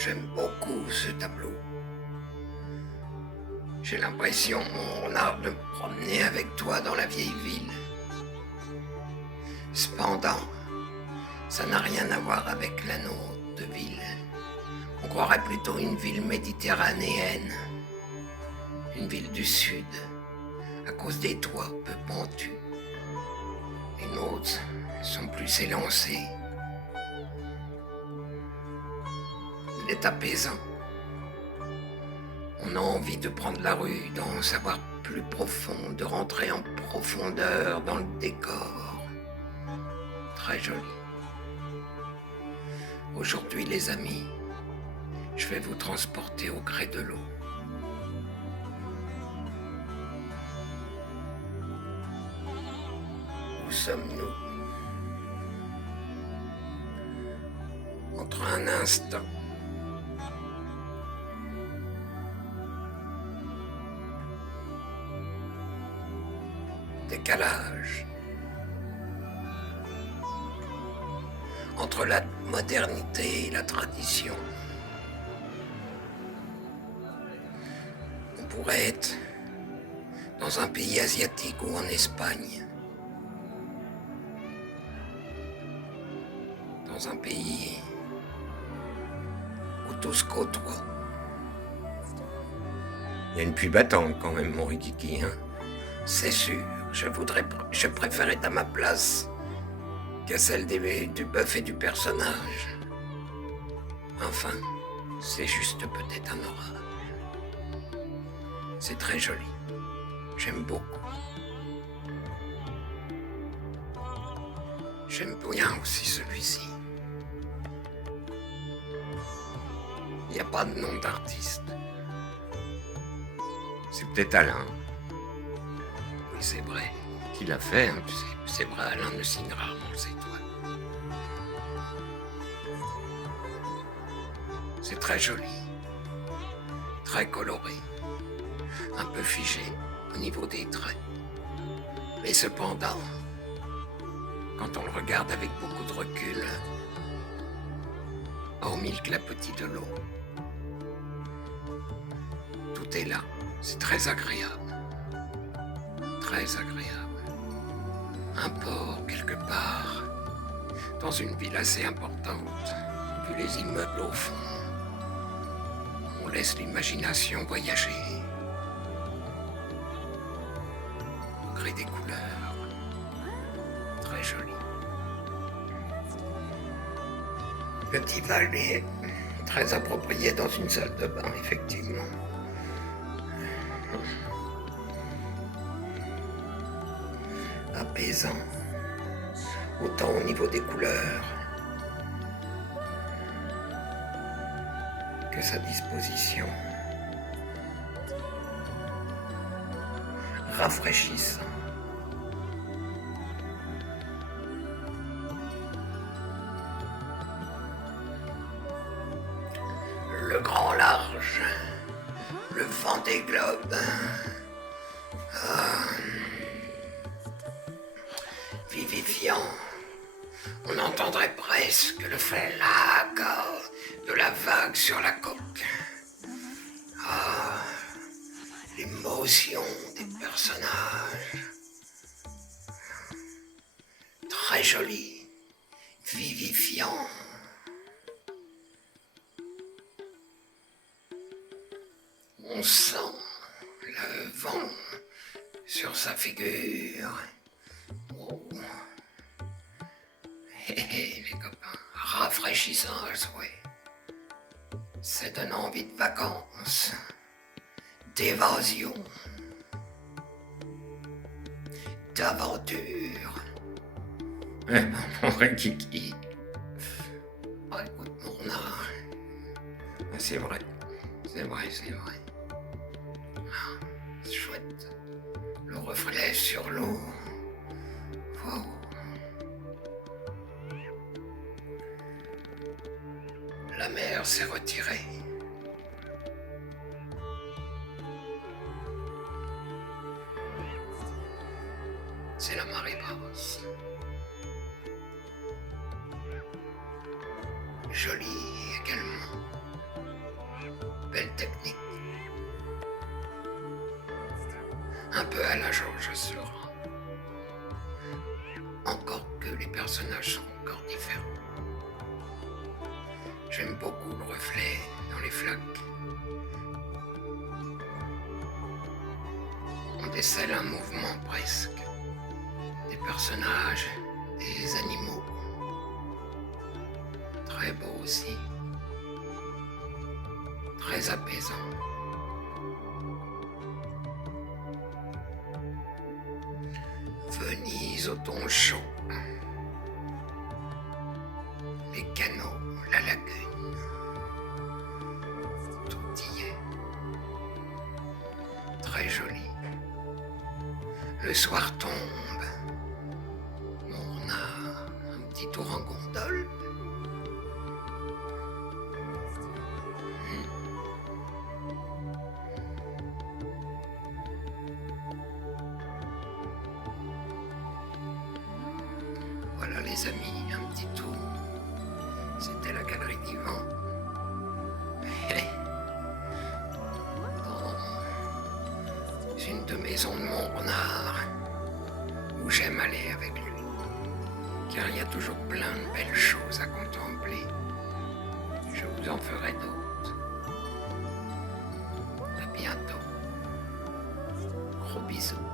J'aime beaucoup ce tableau. J'ai l'impression, mon renard, de me promener avec toi dans la vieille ville. Cependant, ça n'a rien à voir avec la nôtre de ville. On croirait plutôt une ville méditerranéenne, une ville du sud, à cause des toits peu pentus. Les nôtres sont plus élancés. Il est apaisant. On a envie de prendre la rue, d'en savoir plus profond, de rentrer en profondeur dans le décor. Très joli. Aujourd'hui, les amis, je vais vous transporter au gré de l'eau. Où sommes-nous? Entre un instant décalage entre la modernité et la tradition. On pourrait être dans un pays asiatique ou en Espagne, dans un pays où tout se côtoie. Il y a une pluie battante quand même, mon Rikiki, hein? C'est sûr, je préfère être à ma place qu'à celle du bœuf et du personnage. Enfin, c'est juste peut-être un orage. C'est très joli. J'aime beaucoup. J'aime bien aussi celui-ci. Il n'y a pas de nom d'artiste. C'est peut-être Alain. Oui, c'est vrai. Qui l'a fait, hein, tu sais. C'est vrai, Alain ne signe rarement ses toiles. C'est très joli. Très coloré. Un peu figé au niveau des traits. Mais cependant, quand on le regarde avec beaucoup de recul, hormis le clapotis de l'eau, tout est là. C'est très agréable. Très agréable. Un port quelque part, dans une ville assez importante, vu les immeubles au fond. On laisse l'imagination voyager. Au gré des couleurs. Très joli. Petit palier, très approprié dans une salle de bain, effectivement. Apaisant, autant au niveau des couleurs que sa disposition. Rafraîchissant. Le grand large, le vent des globes. Vivifiant. On entendrait presque le flag de la vague sur la coque. L'émotion des personnages. Très joli, vivifiant. On sent le vent sur sa figure. Oh. Les copains, rafraîchissant à souhait. Ça donne envie de vacances, d'évasion, d'aventure. Mon Rikiki. Oh, écoute, mon renard. C'est vrai, c'est vrai, c'est vrai. C'est chouette. Le reflet sur l'eau. Wow. La mer s'est retirée. C'est la marée basse. Jolie également. belle technique. Un peu à la Georges Seurat. Encore que les personnages sont encore différents. J'aime beaucoup le reflet dans les flaques. On décèle un mouvement presque. Des personnages, des animaux. Très beau aussi. Très apaisant. Venise au ton chaud. Les canaux, la lagune. Tout y est. Très joli. Le soir tombe. On a un petit tour en gondole. Voilà les amis, un petit tour. C'était la galerie d'Ivan. Dans une de maisons de Montrenard, où j'aime aller avec lui. Car il y a toujours plein de belles choses à contempler. Je vous en ferai d'autres. À bientôt. Gros bisous.